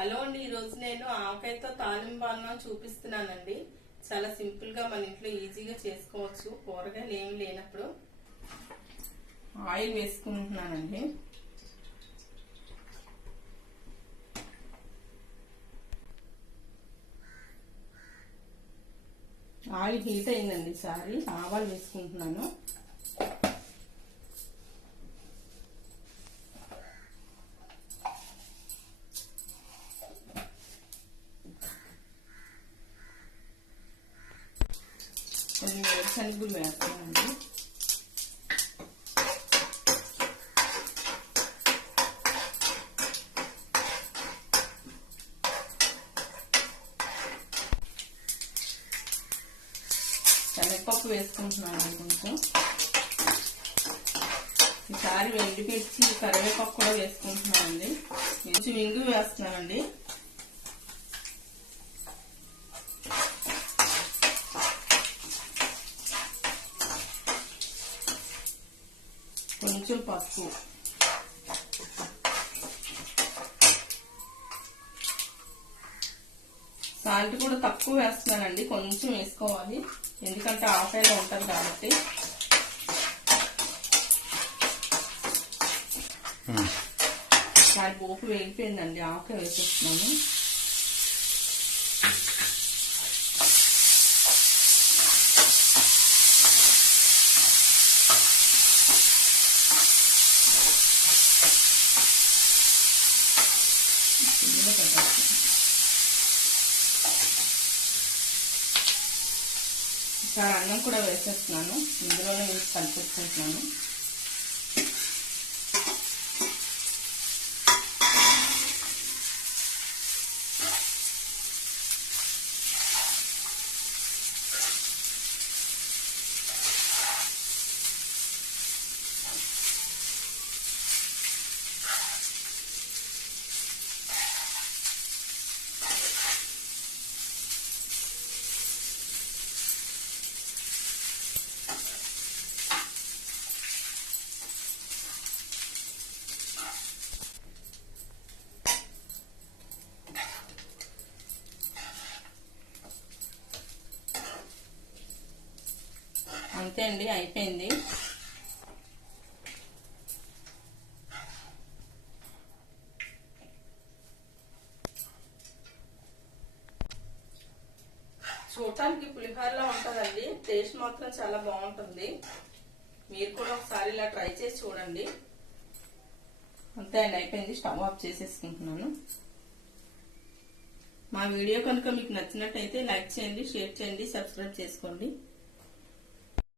Hello అండి ఈరోజు నేను ఆవకాయతో తాలింపు చూపిస్తున్నానండి. చాలా సింపుల్గా మన ఇంట్లో ఈజీగా చేసుకోవచ్చు. కూరగాయలు ఏమి లేనప్పుడు ఆయిల్ వేసుకుంటున్నానండి. ఆయిల్ హీట్ అయిందండి సారీ ఆవాలు వేసుకుంటున్నాను. కొన్ని వేరుశనగలు వేస్తానండి. శనగపప్పు వేసుకుంటున్నాను కొంచెం. ఈసారి వెండి పెట్టి కరివేపప్పు కూడా వేసుకుంటున్నానండి. కొంచెం ఇంగు వేస్తున్నానండి. కొంచెం పసుపు సాల్ట్ కూడా తక్కువ వేస్తున్నానండి కొంచెం వేసుకోవాలి. ఎందుకంటే ఆఫ్లైన్లో ఉంటుంది కాబట్టి. దాని పోపు వేగిపోయిందండి ఆవకాయ వేసేస్తున్నాను. ఇందులో పెట్టేస్తున్నాను. ఇక్కడ అన్నం కూడా వేసేస్తున్నాను ఇందులోనే వేసి కలిపేసుకుంటున్నాను అంతే అండి అయిపోయింది. చూడటానికి పులిహోరలా ఉంటుందండి. టేస్ట్ మాత్రం చాలా బాగుంటుంది. మీరు కూడా ఒకసారి ఇలా ట్రై చేసి చూడండి. అంతే అండి అయిపోయింది. స్టవ్ ఆఫ్ చేసేసుకుంటున్నాను. మా వీడియో కనుక మీకు నచ్చినట్టయితే లైక్ చేయండి షేర్ చేయండి సబ్స్క్రైబ్ చేసుకోండి.